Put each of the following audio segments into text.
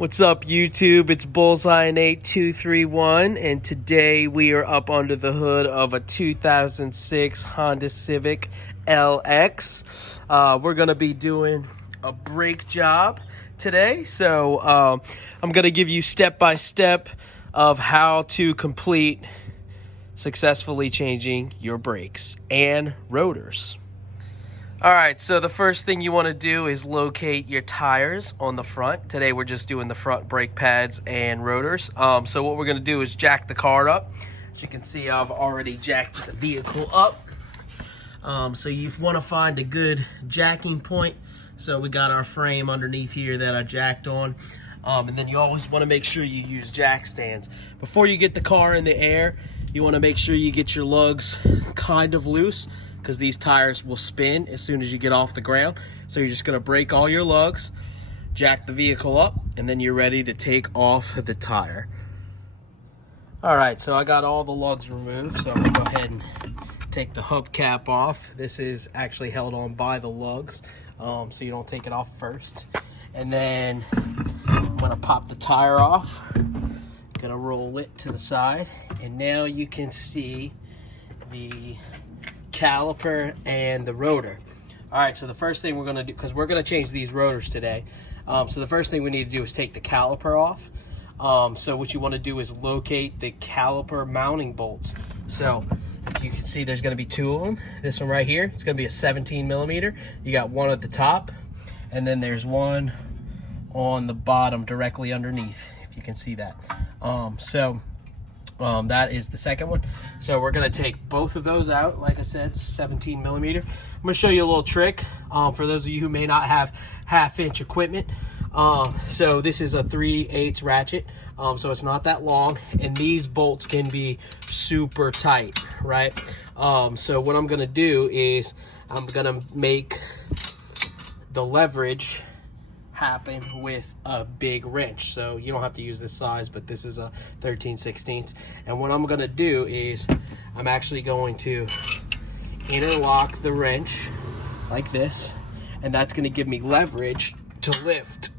What's up, YouTube? It's Bullseye and 8231, and today we are up under the hood of a 2006 Honda Civic LX. We're going to be doing a brake job today, so I'm going to give you step-by-step of how to complete successfully changing your brakes and rotors. Alright, so the first thing you want to do is locate your tires on the front. Today we're just doing the front brake pads and rotors. So what we're going to do is jack the car up. As you can see, I've already jacked the vehicle up. So you want to find a good jacking point. So we got our frame underneath here that I jacked on. And then you always want to make sure you use jack stands. Before you get the car in the air, you want to make sure you get your lugs kind of loose, because these tires will spin as soon as you get off the ground. So you're just going to break all your lugs, jack the vehicle up, and then you're ready to take off the tire. Alright, so I got all the lugs removed, so I'm going to go ahead and take the hubcap off. This is actually held on by the lugs, so you don't take it off first. And then I'm going to pop the tire off, going to roll it to the side, and now you can see the caliper and the rotor. Alright, so the first thing we're going to do, because we're going to change these rotors today, so the first thing we need to do is take the caliper off. So what you want to do is locate the caliper mounting bolts. So you can see there's going to be two of them. This one right here, it's going to be a 17 millimeter. You got one at the top, and then there's one on the bottom directly underneath, if you can see that. That is the second one. So we're going to take both of those out. Like I said, 17 millimeter. I'm going to show you a little trick for those of you who may not have half-inch equipment. So this is a 3/8 ratchet, so it's not that long, and these bolts can be super tight, right? So what I'm going to do is I'm going to make the leverage happen with a big wrench. So you don't have to use this size, but this is a 13/16. And what I'm going to do is I'm actually going to interlock the wrench like this, and that's going to give me leverage to lift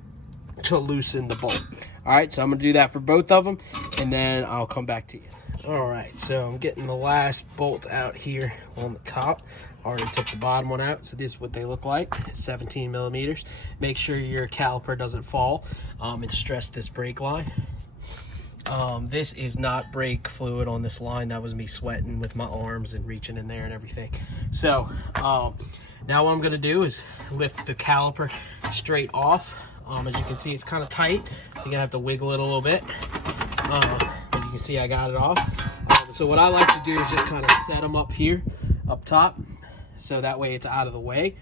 to loosen the bolt. All right, so I'm going to do that for both of them, and then I'll come back to you. All right, so I'm getting the last bolt out here on the top. Already took the bottom one out, so this is what they look like. 17 millimeters. Make sure your caliper doesn't fall, and stress this brake line. This is not brake fluid on this line. That was me sweating with my arms and reaching in there and everything. So now what I'm going to do is lift the caliper straight off. As you can see, it's kind of tight, so you're going to have to wiggle it a little bit. But you can see I got it off. So what I like to do is just kind of set them up here, up top, so that way it's out of the way.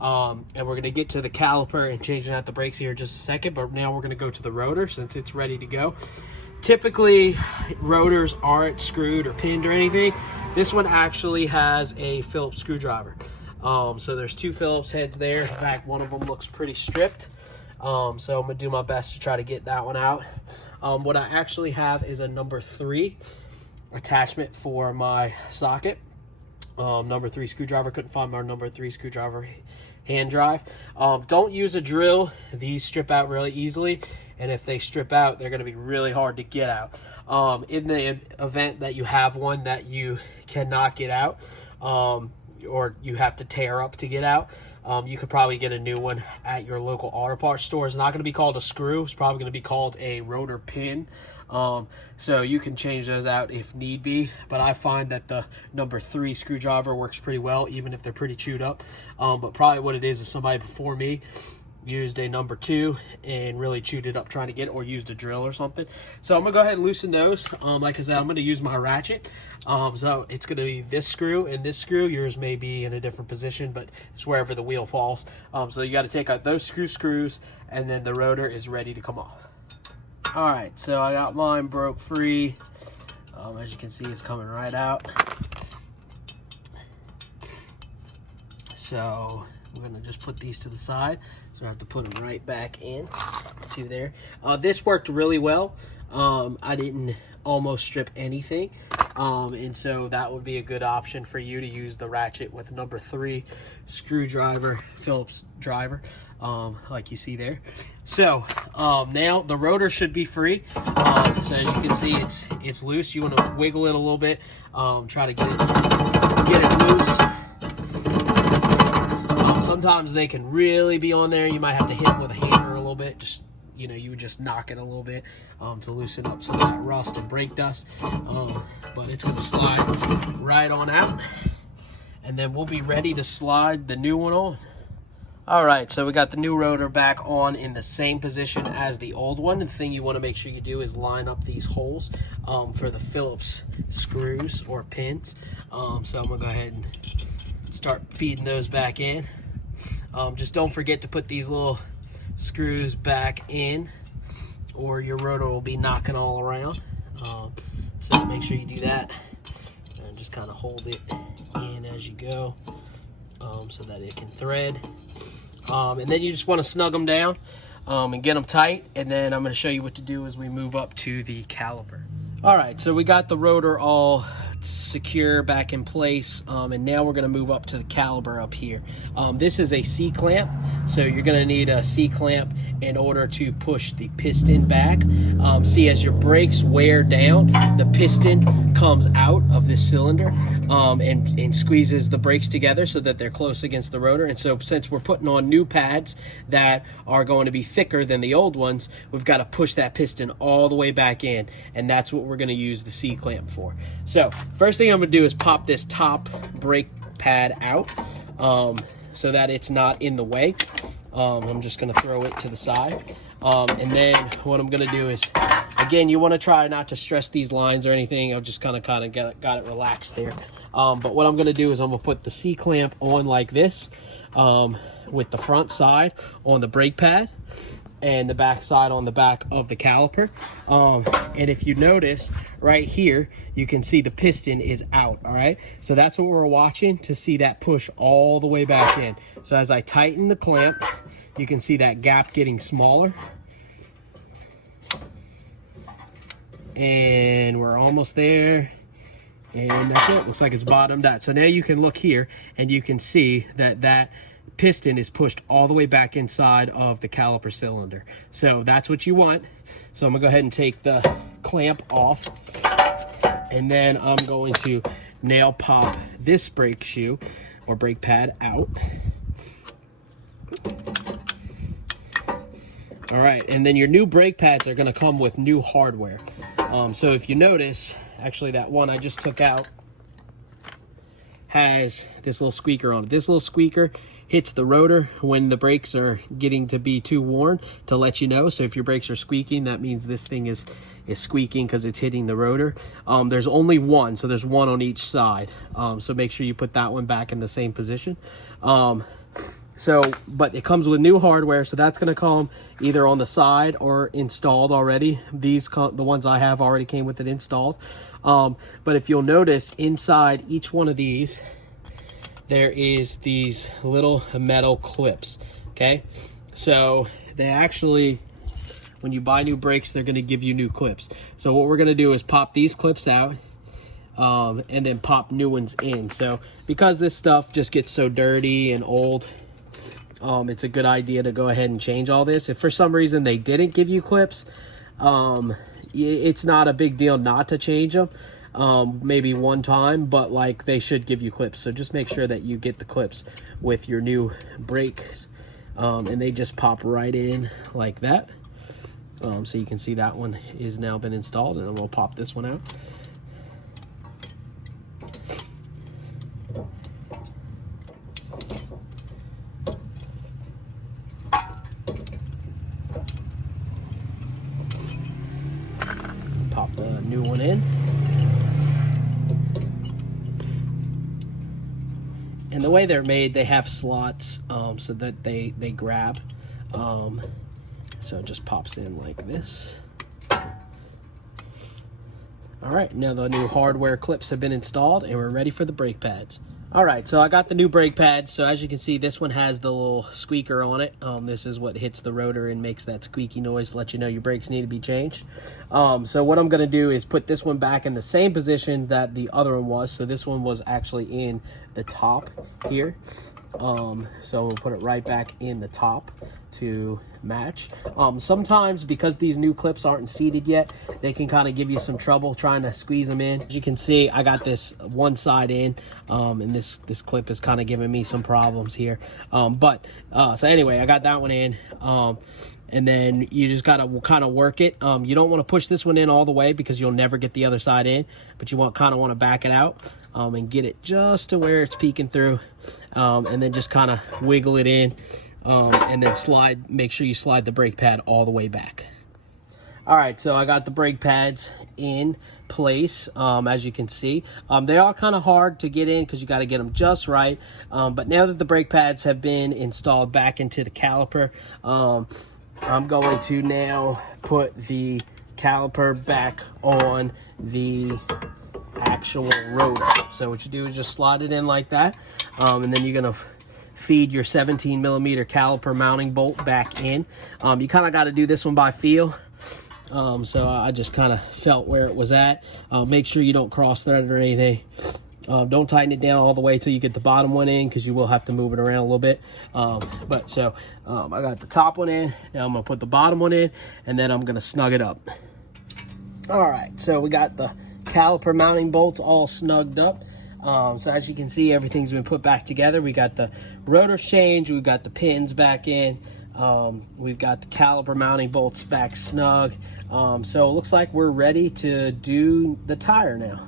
And we're going to get to the caliper and changing out the brakes here in just a second, but now we're going to go to the rotor since it's ready to go. Typically, rotors aren't screwed or pinned or anything. This one actually has a Phillips screwdriver. So there's two Phillips heads there. In fact, one of them looks pretty stripped. So I'm going to do my best to try to get that one out. What I actually have is a number 3 attachment for my socket. Number 3 screwdriver. Couldn't find my number 3 screwdriver hand drive. Don't use a drill. These strip out really easily, and if they strip out, they're going to be really hard to get out. In the event that you have one that you cannot get out, or you have to tear up to get out, you could probably get a new one at your local auto parts store. It's not going to be called a screw. It's probably going to be called a rotor pin. So you can change those out if need be, but I find that the number 3 screwdriver works pretty well, even if they're pretty chewed up. But probably what it is somebody before me used a number 2 and really chewed it up trying to get it, or used a drill or something. So I'm gonna go ahead and loosen those. Like I said, I'm gonna use my ratchet. So it's gonna be this screw and this screw. Yours may be in a different position, but it's wherever the wheel falls. So you got to take out those screws, and then the rotor is ready to come off. All right, so I got mine broke free. As you can see, it's coming right out. So we're gonna just put these to the side. So I have to put them right back in to there. This worked really well. I didn't almost strip anything. And so that would be a good option for you to use the ratchet with number 3 screwdriver, Phillips driver, like you see there. So now the rotor should be free. So as you can see, it's loose. You want to wiggle it a little bit, try to get it loose. Sometimes they can really be on there. You might have to hit them with a hammer a little bit. Just, you know, you would just knock it a little bit to loosen up some of that rust and brake dust. But it's going to slide right on out. And then we'll be ready to slide the new one on. All right, so we got the new rotor back on in the same position as the old one. The thing you want to make sure you do is line up these holes for the Phillips screws or pins. So I'm going to go ahead and start feeding those back in. Just don't forget to put these little screws back in, or your rotor will be knocking all around. So make sure you do that, and just kind of hold it in as you go, so that it can thread. And then you just want to snug them down and get them tight, and then I'm going to show you what to do as we move up to the caliper. All right, so we got the rotor all secure back in place, and now we're going to move up to the caliper up here. This is a C-clamp, so you're going to need a C-clamp in order to push the piston back. See, as your brakes wear down, the piston comes out of this cylinder and squeezes the brakes together so that they're close against the rotor. And so since we're putting on new pads that are going to be thicker than the old ones, we've got to push that piston all the way back in, and that's what we're going to use the C-clamp for. So first thing I'm going to do is pop this top brake pad out so that it's not in the way. I'm just going to throw it to the side. And then what I'm going to do is, again, you want to try not to stress these lines or anything. I've just kind of got it relaxed there. But what I'm going to do is I'm going to put the C-clamp on like this, with the front side on the brake pad and the back side on the back of the caliper. And if you notice right here, you can see the piston is out. All right, so that's what we're watching, to see that push all the way back in. So as I tighten the clamp, you can see that gap getting smaller, and we're almost there. And that's it. Looks like it's bottomed out. So now you can look here and you can see that piston is pushed all the way back inside of the caliper cylinder. So that's what you want. So I'm gonna go ahead and take the clamp off, and then I'm going to nail pop this brake shoe or brake pad out. All right, and then your new brake pads are gonna come with new hardware. So if you notice, actually that one I just took out has this little squeaker on it. This little squeaker hits the rotor when the brakes are getting to be too worn, to let you know. So if your brakes are squeaking, that means this thing is squeaking because it's hitting the rotor. There's only one, so there's one on each side. So make sure you put that one back in the same position. But it comes with new hardware, so that's going to come either on the side or installed already. The ones I have already came with it installed. But if you'll notice, inside each one of these, there is these little metal clips. Okay, so they actually, when you buy new brakes, they're going to give you new clips. So what we're going to do is pop these clips out, and then pop new ones in. So because this stuff just gets so dirty and old, it's a good idea to go ahead and change all this. If for some reason they didn't give you clips, it's not a big deal not to change them. Maybe one time, but like, they should give you clips. So just make sure that you get the clips with your new brakes, and they just pop right in like that. So you can see that one is now been installed, and then we'll pop this one out. Pop the new one in. And the way they're made, they have slots so that they grab. So it just pops in like this. All right, now the new hardware clips have been installed, and we're ready for the brake pads. All right, so I got the new brake pads. So as you can see, this one has the little squeaker on it. This is what hits the rotor and makes that squeaky noise to let you know your brakes need to be changed. So what I'm gonna do is put this one back in the same position that the other one was. So this one was actually in the top here. So we'll put it right back in the top to match. Sometimes because these new clips aren't seated yet, they can kind of give you some trouble trying to squeeze them in. As you can see, I got this one side in, and this clip is kind of giving me some problems here. So anyway, I got that one in. And then you just gotta kind of work it. You don't want to push this one in all the way because you'll never get the other side in, but you kind of want to back it out and get it just to where it's peeking through, and then just kind of wiggle it in, and then make sure you slide the brake pad all the way back. All right, so I got the brake pads in place. As you can see, they are kind of hard to get in because you got to get them just right, but now that the brake pads have been installed back into the caliper, I'm going to now put the caliper back on the actual rotor. So what you do is just slide it in like that, and then you're gonna feed your 17mm caliper mounting bolt back in. You kind of got to do this one by feel. So I just kind of felt where it was at. Make sure you don't cross thread it or anything. Don't tighten it down all the way till you get the bottom one in, because you will have to move it around a little bit. I got the top one in. Now I'm going to put the bottom one in, and then I'm going to snug it up. All right, so we got the caliper mounting bolts all snugged up. So as you can see, everything's been put back together. We got the rotors changed. We've got the pins back in. We've got the caliper mounting bolts back snug. So it looks like we're ready to do the tire now.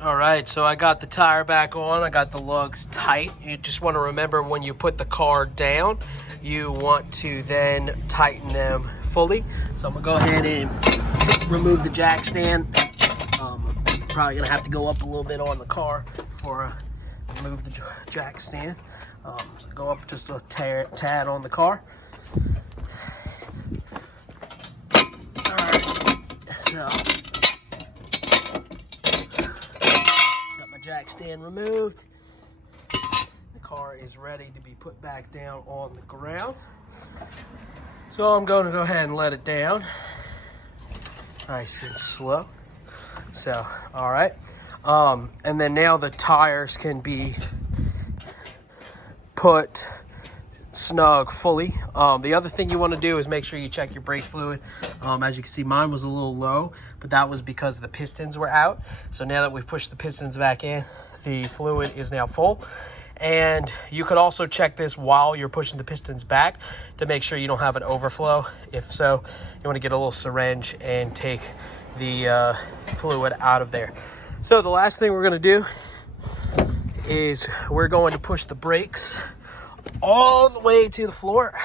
All right, so I got the tire back on. I got the lugs tight. You just want to remember, when you put the car down, you want to then tighten them fully. So I'm gonna go ahead and remove the jack stand. Probably gonna have to go up a little bit on the car before I remove the jack stand. So go up just a tad on the car. All right, so jack stand removed. The car is ready to be put back down on the ground. So I'm going to go ahead and let it down nice and slow. So, all right. And then now the tires can be put snug fully. The other thing you want to do is make sure you check your brake fluid. As you can see, mine was a little low, but that was because the pistons were out. So now that we've pushed the pistons back in, the fluid is now full. And you could also check this while you're pushing the pistons back to make sure you don't have an overflow. If so, you want to get a little syringe and take the fluid out of there. So the last thing we're going to do is we're going to push the brakes all the way to the floor,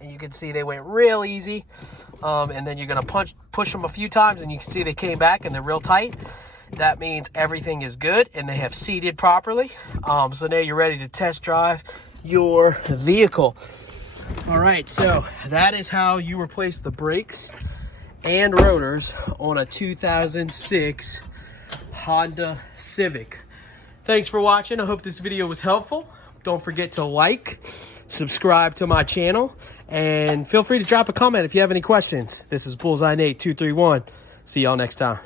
and you can see they went real easy. And then you're gonna push them a few times, and you can see they came back and they're real tight. That means everything is good and they have seated properly. So now you're ready to test drive your vehicle. All right, so that is how you replace the brakes and rotors on a 2006 Honda Civic. Thanks for watching. I hope this video was helpful. Don't forget to like, subscribe to my channel, and feel free to drop a comment if you have any questions. This is Bullseye Nate 231. See y'all next time.